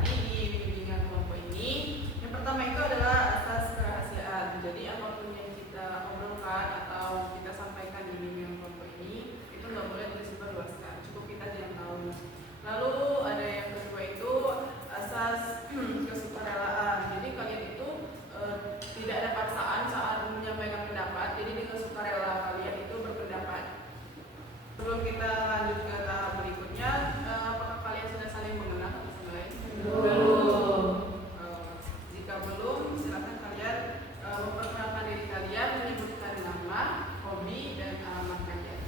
tadi di bimbingan kelompok ini. Yang pertama itu adalah asas kerahasiaan. Jadi apapun yang kita obrolkan atau kita sampaikan di bimbingan kelompok ini itu nggak boleh disebarluaskan, cukup kita aja yang tahu. Lalu ada yang kedua itu asas kesukarelaan. Jadi kalian itu tidak ada paksaan saat menyampaikan pendapat. Jadi dengan sukarela kalian itu berpendapat. Sebelum kita lanjut ke tahap berikutnya, apakah kalian sudah saling mengenal satu sama lain? Belum. Jika belum, silakan kalian memperkenalkan diri kalian, menyebutkan nama, hobi, dan alamat kalian.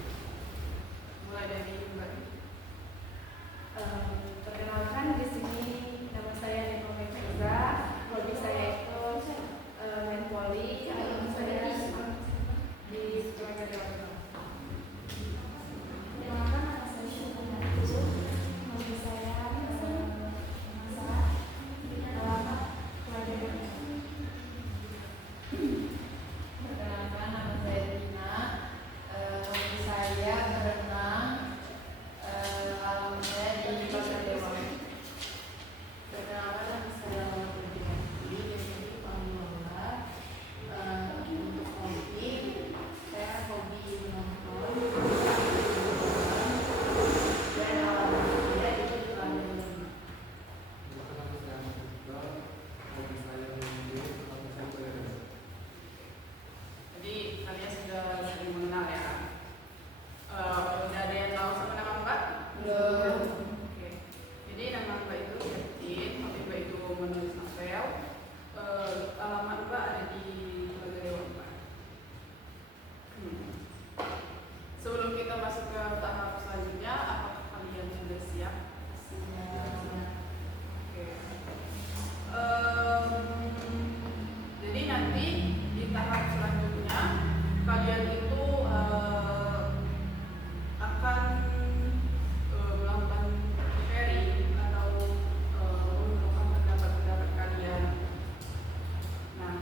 Mulai dari Mbak. Perkenalkan, di sini nama saya Niko Mekriza. Hobi saya itu main voli. Saya di Sekolah Dewa. Perkenalkan, nama saya Syukur Yusuf. Hobi saya memasak. Alamat pelajaran. Perkenalkan, nama saya Dina. Hobi saya berenang. Alamat saya di Pasar Dewa. Perkenalkan, nama saya Murti dari Pamela. Untuk hobi, saya hobi menonton. Dan alamat saya itu di London. Jadi kalian sudah saling mengenal ya. Udah ada yang tahu sama nama Mbak? Belum. Oke. Jadi nama Mbak itu Yatin, hobi Mbak itu menulis novel. Alamat Mbak ada di Telaga Dewa Mbak. Sebelum kita masuk ke tahap selanjutnya, apakah kalian sudah siap? Oke. Jadi nanti di tahap selanjutnya kalian itu akan melakukan sharing atau mengungkapkan pendapat-pendapat kalian. Nah,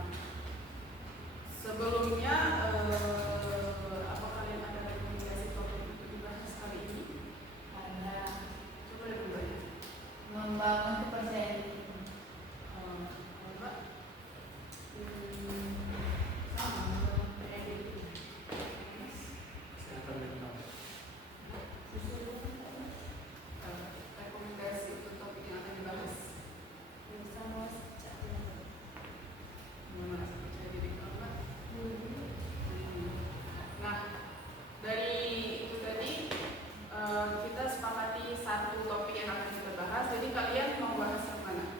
sebelumnya apa kalian ada rekomendasi topik untuk dibahas kali ini? Ada Coba dari Mbak. membangun kepercayaan diri. Mbak, sama membangun kepercayaan diri. Rekomendasi untuk topik yang akan dibahas. Mengenai percaya diri Mbak. Nah, dari itu tadi kita sepakati satu topik yang akan kita bahas. Jadi kalian mau bahas yang mana?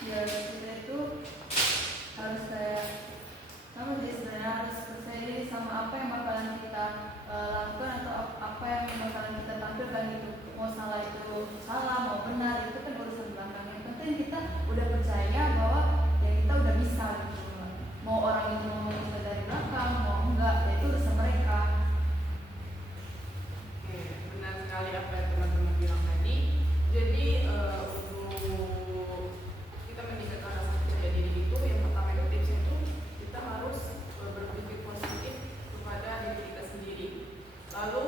Ya kita itu harus kayak sama sih sebenarnya, harus percaya diri sama apa yang bakalan kita lakukan atau apa yang bakalan kita tampilkan gitu. Mau salah itu salah, mau benar itu kan urusan belakang. Yang penting kita udah percaya bahwa ya kita udah bisa gitu. Mau orang itu ngomong kita dari belakang, mau enggak, ya itu urusan mereka. Oke, benar sekali apa yang teman-teman bilang tadi. Jadi untuk kita meningkatkan rasa percaya diri itu, yang pertama itu tipsnya itu kita harus berpikir positif kepada diri kita sendiri. Lalu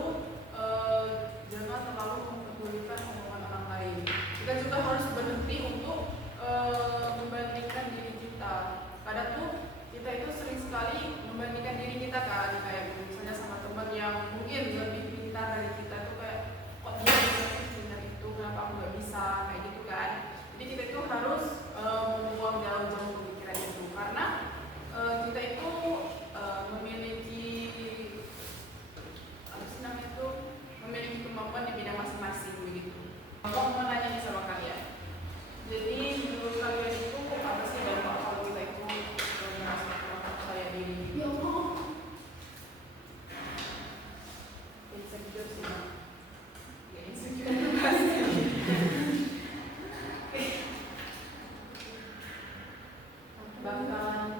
jangan terlalu memperdulikan omongan orang lain. Kita juga harus berhenti untuk membandingkan diri kita. Kadang tuh kita itu sering sekali membandingkan diri kita kan, kayak misalnya sama teman yang mungkin lebih pintar dari kita tuh kayak kok dia bisa sih pintar itu, kenapa aku nggak bisa, kayak gitu kan. Jadi kita itu harus membuang jauh-jauh pemikiran itu, karena kita itu memiliki apa sih namanya itu, memiliki kemampuan di bidang masing-masing begitu. Aku mau nanya nih sama kalian. Jadi menurut kalian itu apa sih dampak kalau kita itu merasa kurang percaya diri? Ya Allah. Insecure sih, Mak. Ya insecure itu pasti. Bakalan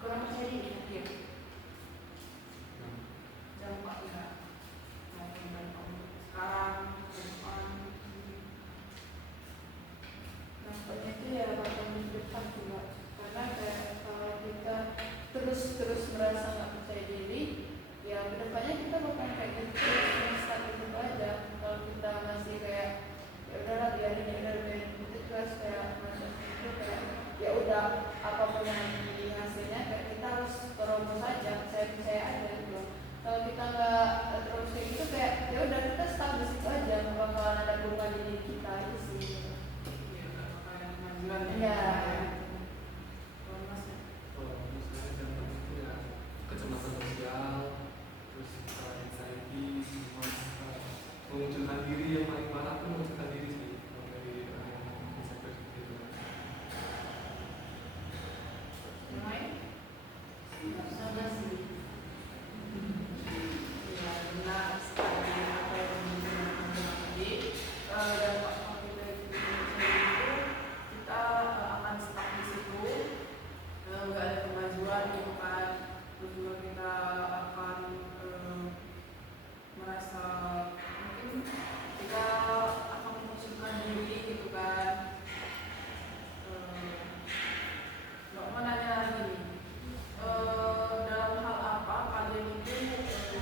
kurang percaya diri ya. Dampaknya maupun dampak untuk sekarang, ke depan. Dampaknya itu ya bakal minggu depan juga, karena kayak kalau kita terus merasa nggak percaya diri, ya kedepannya kita bakal kayak gitu terus stuck gitu aja. Kalau kita masih kayak ya udahlah biarin gitu terus kayak masuk itu kayak ya udah apapun yang di hasilnya kayak kita harus terobos aja, percaya aja gitu. Kalau kita nggak terus kayak gitu kayak ya udah kita stuck di situ aja, nggak bakalan ada perubahan di diri kita itu sih. Ya, nggak bakal ada kemajuan ya. Iya. Kalau Mas ya? Kalau misalnya dampak itu ya kecemasan sosial, terus anxiety, semua memunculkan diri yang paling parah tuh memunculkan diri sih, kalau dari orang yang insecure seperti itu. Yang lain? Sama sih. Ya benar sekali apa yang dibilang tadi. Dampak kalau kita itu kita akan stuck di situ, nggak ada kemajuan gitu kan. Terus juga kita akan merasa mungkin kita akan memusingkan diri gitu kan. Nggak mau nanya lagi nih. Dalam hal apa kalian itu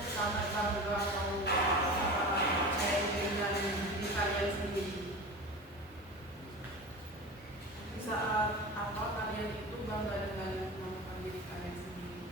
sangat bangga atau percaya diri dengan diri kalian sendiri? Di saat apa kalian itu bangga dengan kemampuan diri kalian sendiri?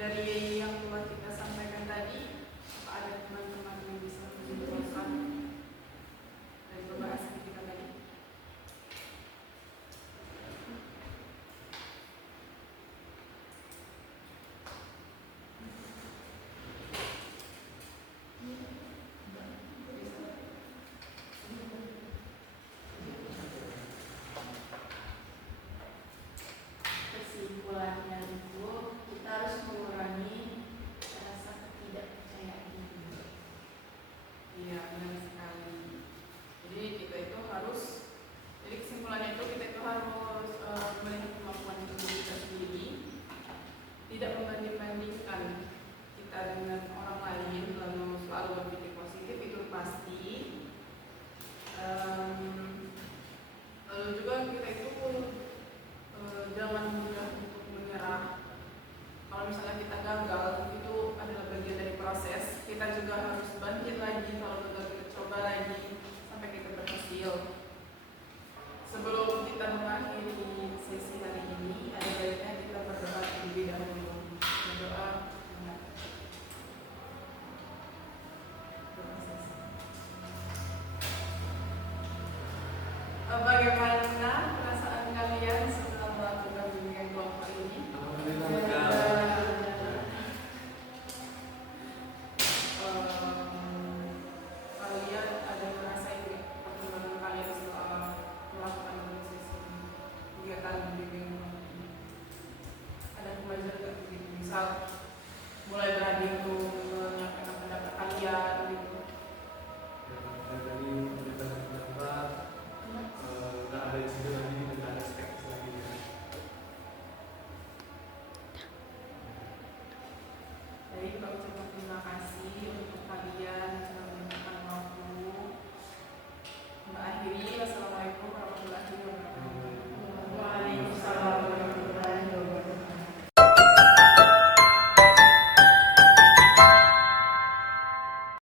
dari yang telah kita sampaikan tadi, apa ada teman-teman yang bisa menyimpulkan dari pembahasan kita tadi? Kesimpulannya itu kita harus mengurangi rasa ketidakpercayaan diri. Iya, benar sekali. Jadi kita itu harus, jadi kesimpulannya itu kita itu harus melihat kemampuan diri kita sendiri, tidak membanding-bandingkan kita dengan orang lain, lalu selalu berpikir positif itu pasti. Lalu juga kita itu jangan mudah untuk menyerah. Kalau misalnya kita gagal, itu adalah bagian dari proses. Kita juga harus bangkit lagi. Kalau gagal, kita coba lagi sampai kita berhasil. Sebelum kita mengakhiri sesi hari ini, ada baiknya kita berdoa terlebih dahulu. Berdoa. Bagaimana perasaan kalian